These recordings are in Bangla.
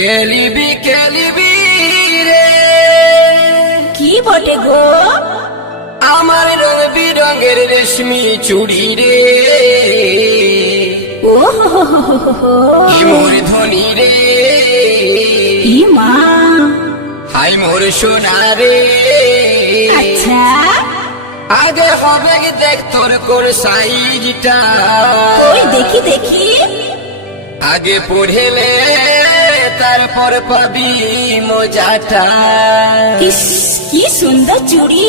খেলিবি খেলিবি রে কি বটে গো? আমার রং বিরঙের রেশমি চুড়ি রে, ও হো হো হো হো হো। কি মোর ধনী রে, ই মা, হাই মোর সোনা রে। আচ্ছা আগে হবে দেখ তোর কোর সাইজটা, ওই দেখি দেখি। আগে পড়েলে তারপর পাবি মজাটা। ইস কি সুন্দর চুড়ি।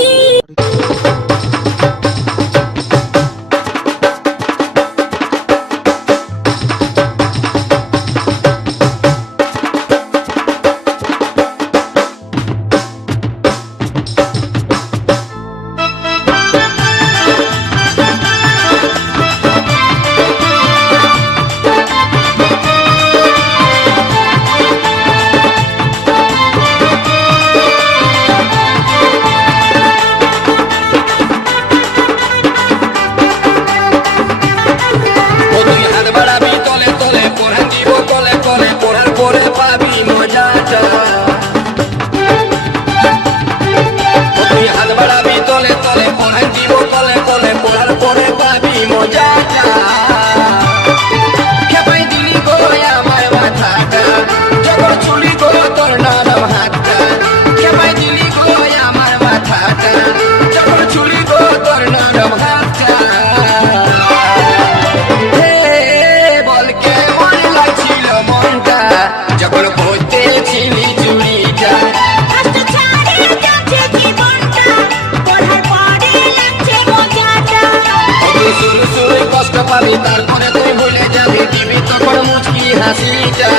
তারপরে তুই ভুলে যাবি দিবি তখন মুচকি হাসিটা।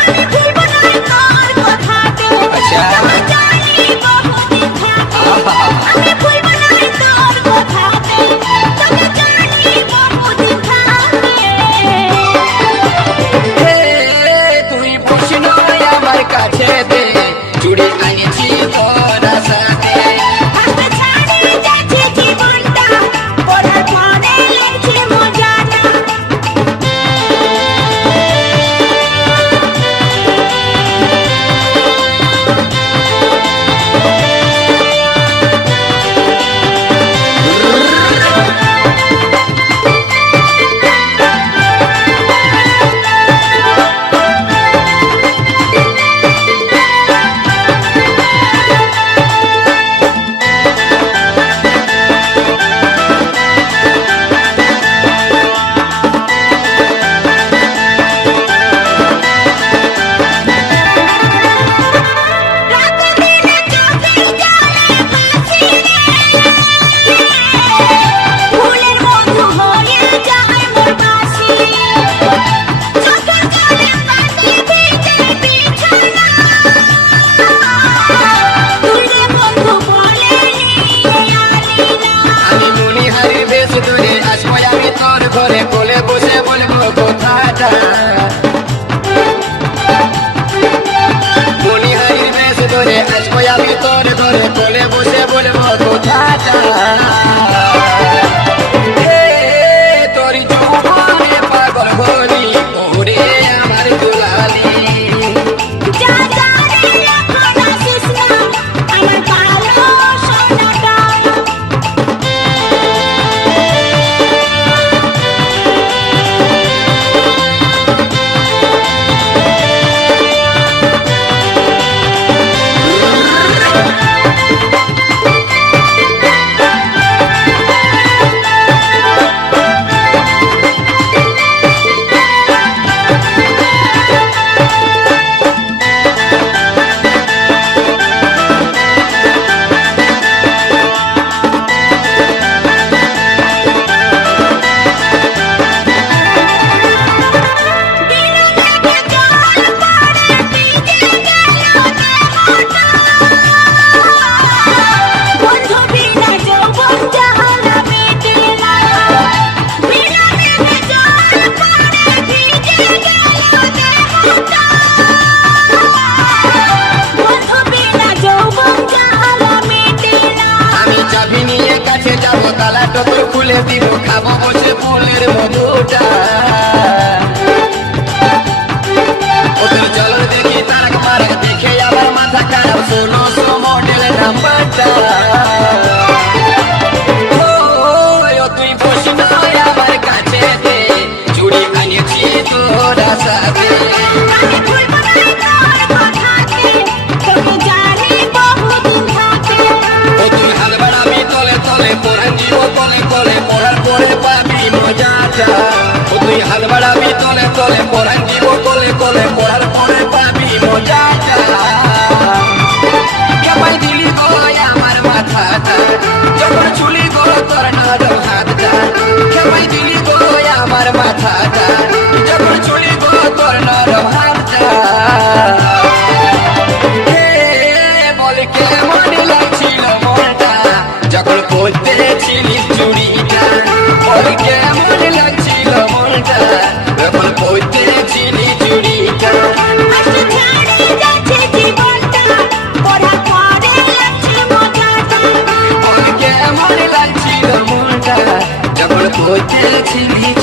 আমি ভুলবো না তোর কথাটা, আচ্ছা। আমি জানি বহুদিন থাকে। আমি ভুলবো না তোর কথাটা, তোকে জানি বহুদিন থাকে। হে, তুই বুঝি নয় আমার কাছে দে, চুড়ি আনিছি তোর সাথে। হাসতে ছাড়ে যাচ্ছে জীবনটা, পড়ার পরে লেগছে মজাটা। ফুলের মধু হয়ে যায় মোর বাসি, চোখের জলে পাতে ভিজে বিছানা। তুলে বন্ধু বলে নিয়ে আলি না। আমি মনিহারি বেশ দূরে আসবো আমি তোর ঘরে, কোলে বসে বলবো কথাটা। মনিহারি বেশ দূরে আসবো আমি তোর ঘরে, কোলে বসে বলবো কথাটা। হে, তোর যৌবনে পাগল হলি ওরে আমার দুলালি। যা যা রে এখন আসিস না, আমার ভালো সোনাটা। খুলে দিব খাবো বসে ফুলের মধুটা ওদের চলন দেখি হইতে চিনি